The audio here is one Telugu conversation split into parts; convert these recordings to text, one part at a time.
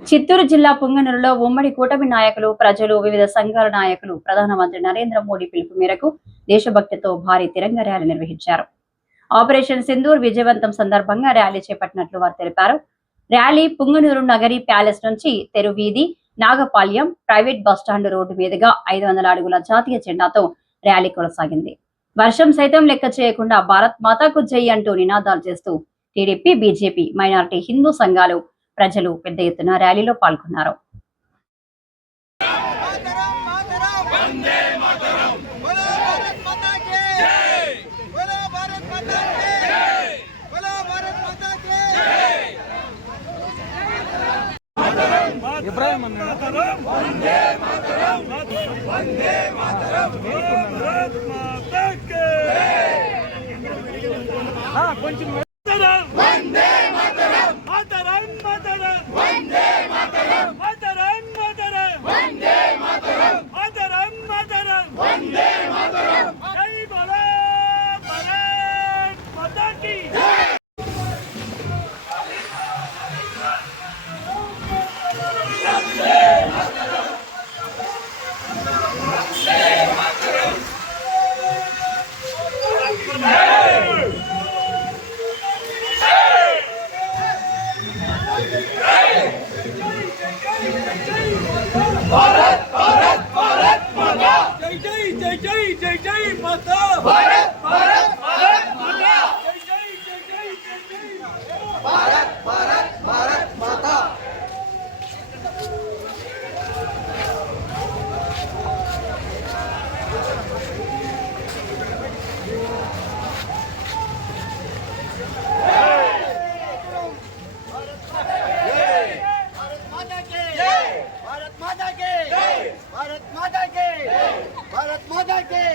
చిత్తూరు జిల్లా పుంగనూరులో ఉమ్మడి కూటమి నాయకులు, ప్రజలు, వివిధ సంఘాల నాయకులు ప్రధానమంత్రి నరేంద్ర మోడీ పిలుపు మేరకు దేశభక్తితో భారీ తిరంగ ర్యాలీ నిర్వహించారు. ఆపరేషన్ సింధూర్ విజయవంతం సందర్భంగా ర్యాలీ చేపట్టినట్లు వారు తెలిపారు. ర్యాలీ పుంగనూరు నగరి ప్యాలెస్ నుంచి తెరువీధి, నాగపాళ్యం, ప్రైవేట్ బస్టాండ్ రోడ్డు మీదుగా 500 అడుగుల జాతీయ జెండాతో ర్యాలీ కొనసాగింది. వర్షం సైతం లెక్క చేయకుండా భారత్ మాతాకు జై అంటూ నినాదాలు చేస్తూ టీడీపీ, బీజేపీ, మైనారిటీ, హిందూ సంఘాలు, ప్రజలు పెద్ద ఎత్తున ర్యాలీలో పాల్గొన్నారు. भारत भारत भारत माता जय जय जय जय जय जय माता भारत भारत भारत माता जय जय जय जय जय जय भारत भारत भारत माता भारत माता के भारत माता के भारत माता के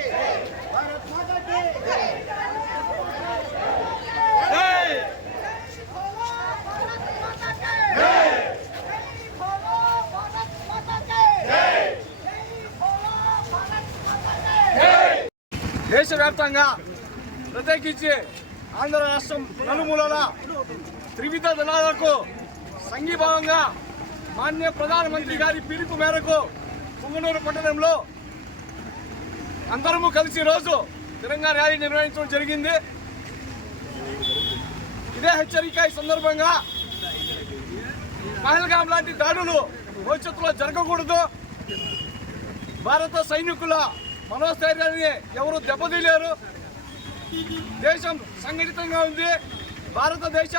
దేశవ్యాప్తంగా ప్రత్యేకించి ఆంధ్ర రాష్ట్రం నలుమూలల త్రివిధ దళాలకు సంఘీభావంగా మాన్య ప్రధానమంత్రి గారి పిలుపు మేరకు పుంగనూరు పట్టణంలో అందరము కలిసి రోజు తిరంగా ర్యాలీ నిర్వహించడం జరిగింది. ఇదే హెచ్చరిక ఈ సందర్భంగా పహల్గాం లాంటి దాడులు భవిష్యత్తులో జరగకూడదు. భారత సైనికుల మనోస్థైర్యాన్ని ఎవరు దెబ్బతీయలేరు. దేశం సంఘటితంగా ఉంది. భారతదేశ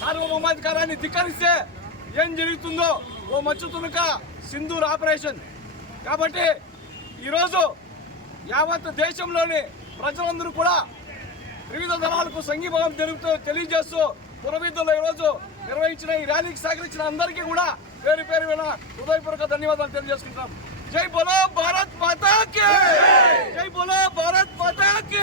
సార్వభౌమాధికారాన్ని ధిక్కరిస్తే ఏం జరుగుతుందో ఓ మచ్చు తునక సింధూర్ ఆపరేషన్. కాబట్టి ఈరోజు యావత్ దేశంలోని ప్రజలందరూ కూడా వివిధ దళాలకు సంఘీభావం తెలియజేస్తూ పురవీధుల్లో ఈరోజు నిర్వహించిన ఈ ర్యాలీకి సహకరించిన అందరికీ కూడా పేరు పేరు హృదయపూర్వక ధన్యవాదాలు తెలియజేసుకుంటాం. జై బోలో భారత్ మాతా కి జై, బోలో భారత్ మాతా కి.